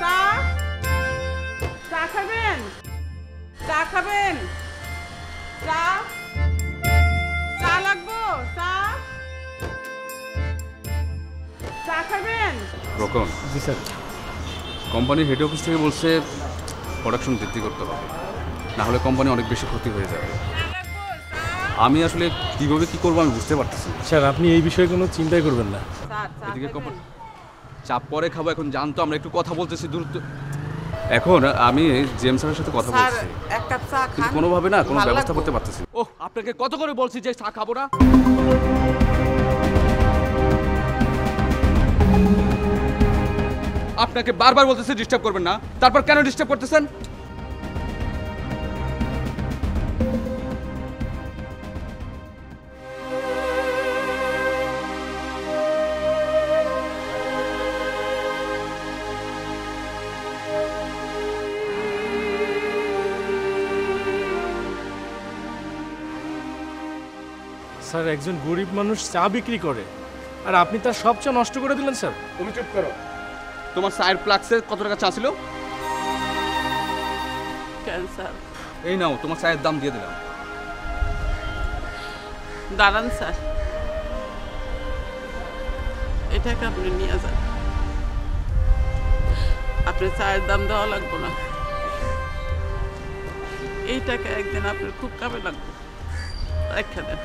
চা চা খাবেন চা খাবেন চা চা লাগবো চা চা খাবেন রকন। জি স্যার। কোম্পানির হেড অফিস থেকে বলছে প্রোডাকশন বৃদ্ধি করতে হবে, না হলে কোম্পানি অনেক বেশি ক্ষতি হয়ে যাবে। আমি আসলে কীভাবে কী করবো আমি বুঝতে পারতেছি। স্যার আপনি এই বিষয়ে কোনো চিন্তাই করবেন না। এদিকে কোম্পানি চাপ পরে খাবো, এখন জানতো আমরা একটু কথা বলতেছি দ্রুত। এখন আমি জেমস স্যারের সাথে কথা বলছি, এক কাপ চা কিন্তু খান কোনোভাবে না কোনো ভালো ব্যবস্থা লাগবে। করতে পারতেছি। ওহ, আপনাকে কত করে বলছি যে চা খাবো না। আপনাকে বারবার বলতেছি ডিস্টার্ব করবেন না, তারপর কেন ডিস্টার্ব করতেছেন? স্যার একজন গরিব মানুষ চা বিক্রি করে আর আপনি তার সব চা নষ্ট করে দিলেন স্যার। তুমি চুপ করো। তোমার চায়ের প্লাক্সে কত টাকা চা ছিল? ক্যান্সার এই নাও, তোমার চায়ের দাম দিয়ে দিলাম। দাঁড়ান স্যার, এটাকে আপনি নিয়ে যান। আপনার চায়ের দাম দেওয়া লাগবে না, এই টাকা একদিন আপনার খুব কামে লাগবে। রেখে দেন।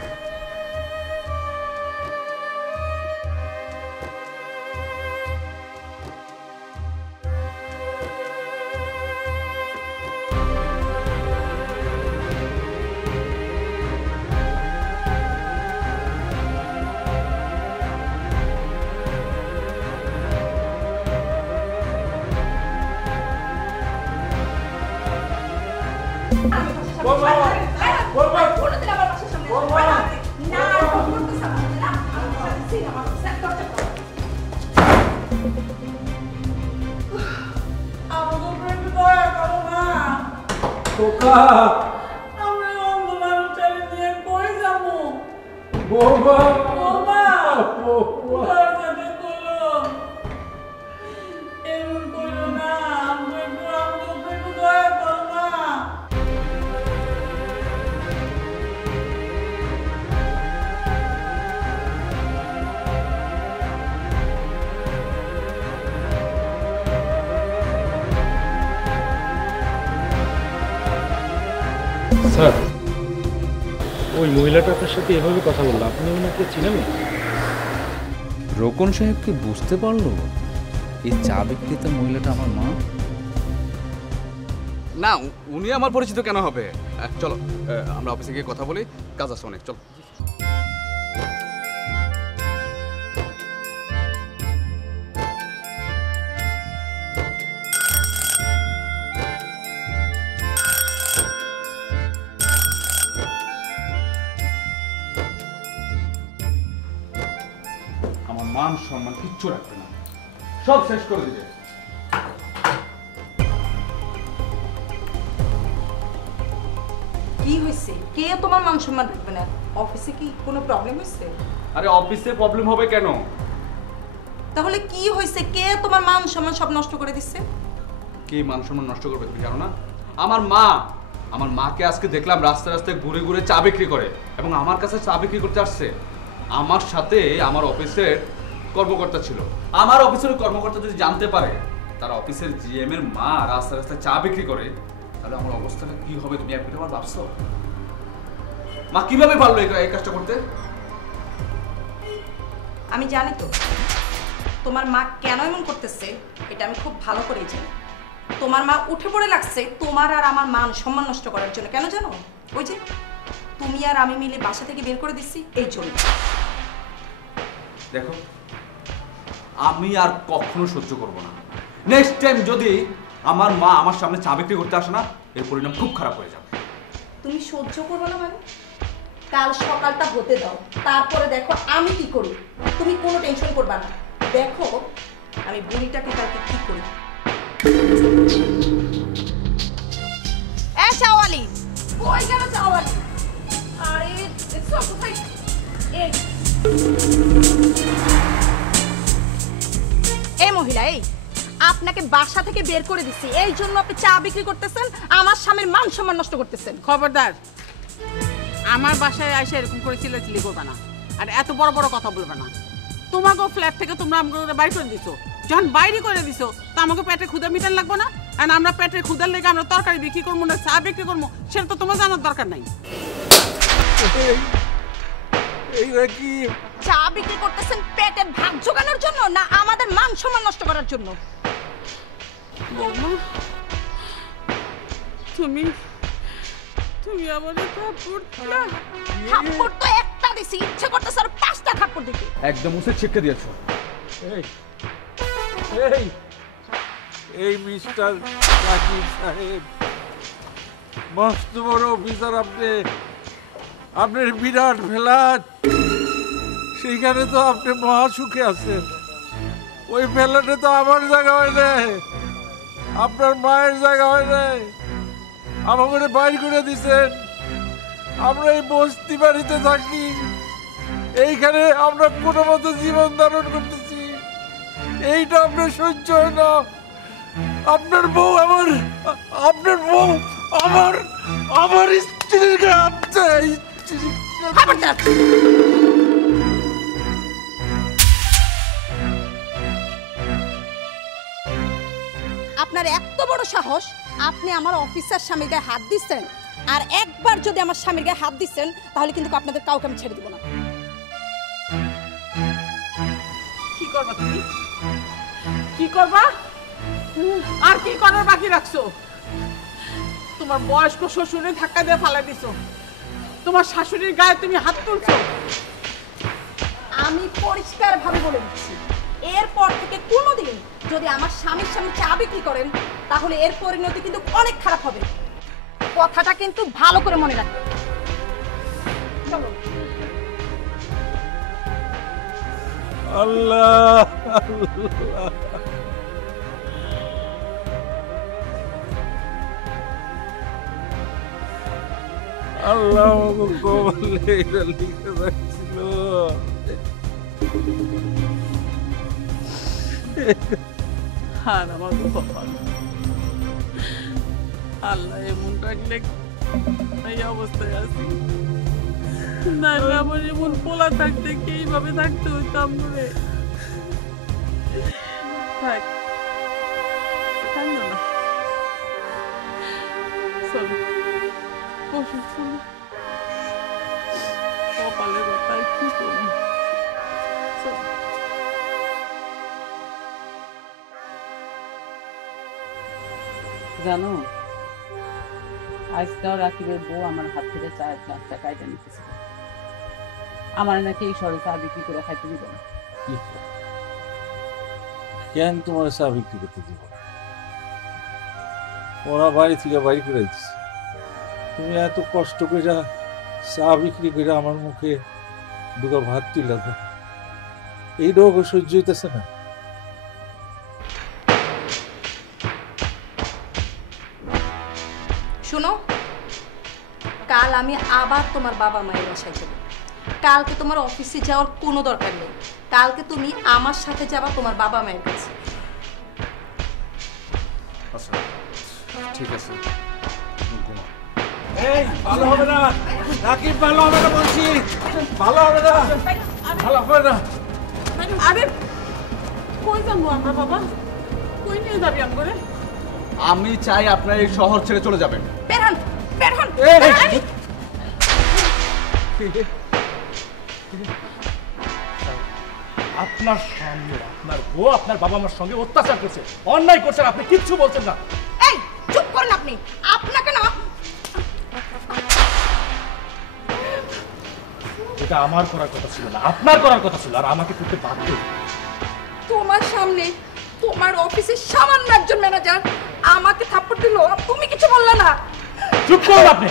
স্যার ওই মহিলাটা আপনার সাথে এভাবে কথা বললো, আপনি ওনাকে চিনেন না? রোকন সাহেব কি বুঝতে পারলো এই চা বিক্রেতা মহিলাটা আমার মা? না, উনি আমার পরিচিত কেন হবে? চলো আমরা অফিসে গিয়ে কথা বলি, কাজ আছে অনেক। চলো। আমার মান সম্মান কিচ্ছু রাখবে না, সব শেষ করে দিবে। কি হয়েছে? কে তোমার মান সম্মান রাখবে না? অফিসে কি কোনো প্রবলেম হয়েছে? আরে অফিসে প্রবলেম হবে কেন? তাহলে কি হয়েছে? কে তোমার মান সম্মান সব নষ্ট করে দিচ্ছে? কে মান সম্মান নষ্ট করবে তুমি জানো না? আমার মা। আমার মাকে আজকে দেখলাম রাস্তায় রাস্তায় ঘুরে ঘুরে চা বিক্রি করে, এবং আমার কাছে চা বিক্রি করতে আসছে। আমার সাথে আমার অফিসের কর্মকর্তা ছিল। আমার অফিসের কর্মকর্তা যদি জানতে পারে তার অফিসের জিএম এর মা রাস্তায় রাস্তায় চা বিক্রি করে, তাহলে আমার অবস্থাটা কি হবে তুমি একবার ভাবছো? মা কিভাবে পারলো এই কাজটা করতে? আমি জানি তো তোমার মা কেন এমন করতেছে, এটা আমি খুব ভালো করেই জানি। তোমার মা উঠে পড়ে লাগছে তোমার আর আমার মান সম্মান নষ্ট করার জন্য। কেন জানো? ওই যে তুমি আর আমি মিলে বাসা থেকে বের করে দিচ্ছি এই জন্য। দেখো, আমি আর কখনো সহ্য করব না। নেক্সট টাইম যদি আমার মা আমার সামনে চা বিক্রি করতে আসে না, এর পরিণাম খুব খারাপ হয়ে যাবে। তুমি সহ্য করবে না মানে? কাল সকালটা হতে দাও, তারপরে দেখো আমি কি করি। তুমি কোনো টেনশন করবে না, দেখো আমি বুড়িটাকে কালকে কি করি। এ চাওয়ালি, কই গেল চাওয়ালি? আরে দেখছো কোথায়? এই মহিলা, এই আপনাকে বাসা থেকে বের করে দিচ্ছি, এই জন্য আপনি চা বিক্রি করতেছেন, আমার স্বামীর মান সম্মান নষ্ট করতেছেন। খবরদার, আমার বাসায় এসে এরকম করে চিল্লাচিল্লি করবে না, আর এত বড় বড় কথা বলবে না। তোমাকে ফ্ল্যাট থেকে তোমরা আমাকে বাইরে করে দিছো, যখন বাইরে করে দিছো তা আমাকে পেটে ক্ষুধা মিটান লাগবে না? আর আমরা পেটের ক্ষুধার লেগে আমরা তরকারি বিক্রি করবো না চা বিক্রি করবো, সেটা তো তোমার জানার দরকার নাই। চা বিক্রি করতেছেন পেটের ভাত জোগানোর জন্য না আমাদের মান সম্মান নষ্ট করার জন্য? বৌমা, তুমি তুমি আমাদের থাপ্পড় দিলা। থাপ্পড় তো একটা দিছি, ইচ্ছে করতেছে আর 5টা থাপ্পড় দিতে। একদম উচিত শিক্ষা দিয়েছো। এই মিস্টার সাকিব সাহেব, মস্ত বড় অফিসার আপনি, আপনার বিরাট ফ্ল্যাট, সেইখানে তো আপনি মহা সুখে আছেন। ওই ফ্ল্যাটে তো আমার জায়গা হয় নাই, আপনার মায়ের জায়গা হয় নাই, আমাকে বাইর করে দিছেন। আমরা এই বস্তি বাড়িতে থাকি, এইখানে আমরা কোনো মতো জীবন ধারণ করতেছি, এইটা আপনার সহ্য হয় না। আপনার বউ আমার, আপনার বউ আমার, আমার স্ত্রীর গায়ে খবরদার! আপনার এত বড় সাহস, আপনি আমার অফিসার স্বামীর গায়ে হাত দিচ্ছেন, আর একবার যদি আমার স্বামীর গায়ে হাত দিচ্ছেন তাহলে কিন্তু আপনাদের কাউকে আমি ছেড়ে দিব না। কি করবা তুমি? কি করবা? আর কি করার বাকি রাখছো? তোমার বয়স্ক শ্বশুরে ধাক্কা দিয়ে ফালাই দিছো, তোমার শাশুড়ির গায়ে তুমি হাত তুলছো। আমি পরিষ্কার ভাবে বলে দিচ্ছি, এরপর থেকে কোনোদিন যদি আমার স্বামীর সামনে চা বিক্রি করেন তাহলে এর পরিণতি কিন্তু অনেক খারাপ হবে। কথাটা কিন্তু ভালো করে মনে রাখবেন। চলো। আল্লাহ আল্লাহ, আল্লাহ কবলে এটা লিখে রাখছিল। আর আমার কপাল, আল্লাহ এমন রাখলে এই অবস্থায় আছি, নাহলে আমার এমন পোলা থাকতে কি এইভাবে থাকতে হইতাম রে। থাক, কান্দো না, চলো বসো, চলো। কপালের কথা আর কি করবো, চলো। জানো, আজকাল রাকিবের বউ আমার হাত থেকে 4 লাখ টাকা এটা নিতেছিল। আমার নাকি এই শহরে চা বিক্রি করে খাইতে দিব না। কেন তোমার চা বিক্রি করতে দিব? ওরা বাড়ি থেকে বাড়ি করে দিচ্ছে, তুমি এত কষ্ট করে চা বিক্রি করে আমার মুখে দুটো ভাত তুলে দাও, এইটাও সহ্য হইতেছে না। শোনো, কাল আমি আবার তোমার বাবা মায়ের বাসায় যাব। কালকে তোমার অফিসে যাওয়ার কোনো দরকার নেই, কালকে তুমি আমার সাথে যাবা তোমার বাবা মায়ের কাছে। আচ্ছা ঠিক আছে, ঘুমাও। এই ভালো হবে না রাকিব, ভালো হবে না বলছি, ভালো হবে না, ভালো হবে না। আরে কই যাবো আমরা বাবা? কই নিয়ে যাবি আমগরে? আমি চাই আপনার এই শহর ছেড়ে চলে যাবেন। বের হন, বের হন। আপনার সামনে আপনার বউ আপনার বাবা মার সঙ্গে অত্যাচার করছে, অন্যায় করছেন, আপনি কিচ্ছু বলছেন না। এই চুপ করুন আপনি, আপনাকে না। এটা আমার করার কথা ছিল না, আপনার করার কথা ছিল, আর আমাকে করতে বাধ্য। তোমার সামনে তোমার অফিসের সামান্য একজন ম্যানেজার আমাকে থাপ্পড় দিল, আর তুমি কিছু বললে না। চুপ করুন আপনি।